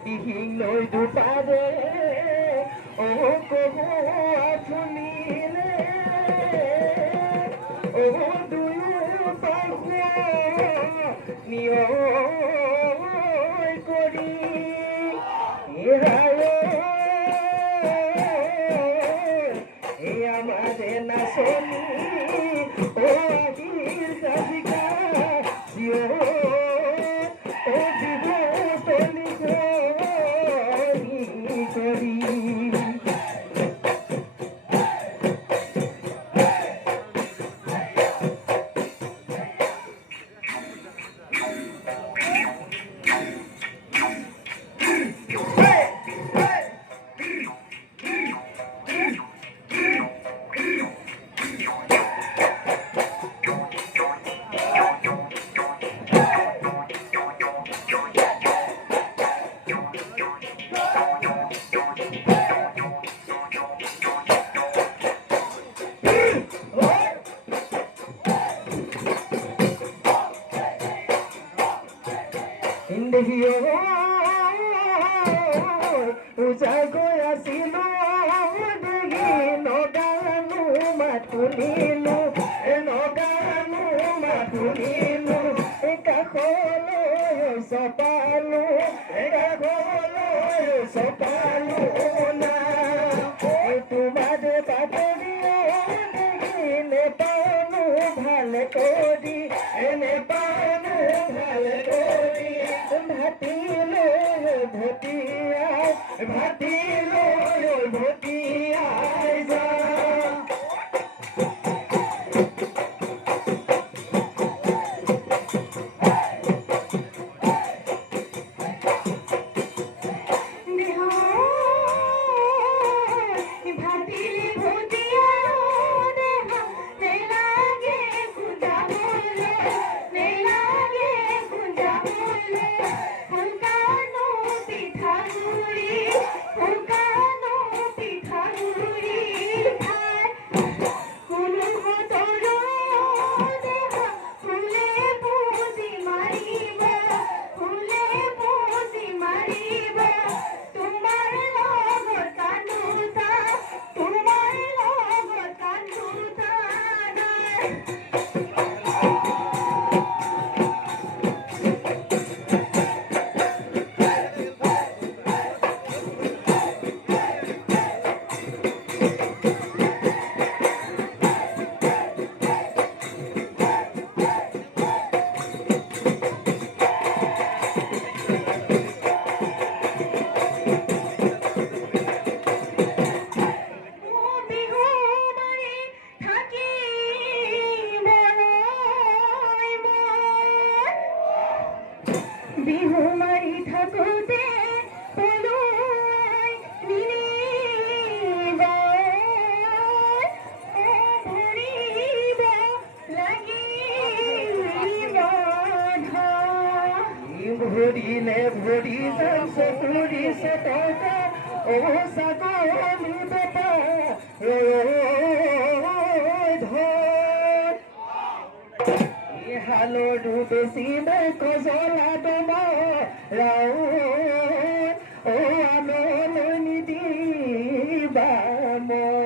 দিহিং নৈ দুপাৰে কহু শুনিলে দুয়ো পাহু নিয় কৰি আমাদের নাচনি ও আগির কাজিকা জিও ও দিব তলি করি উজাগৈ আছিলো দেখি নগানো মাতুলিলো নগানো মাতুলিলো কাষলৈ চপালো কাষলৈ চপালো না তোমাৰ বাতৰি দেখি নেপালো ভাল কৰি নেপালো ভাল কৰি ভাতিলো ভটিয়াই ভাতিলো ভটিয়াই যা বিহু মাৰি থাকোঁতে ভৰিলে ভৰি যাম চকুৰি চটকা ও ছাগলী বেটা হালৰ বেছি কজলা দমা ৰাও ও আমলৈ নিদিবা মই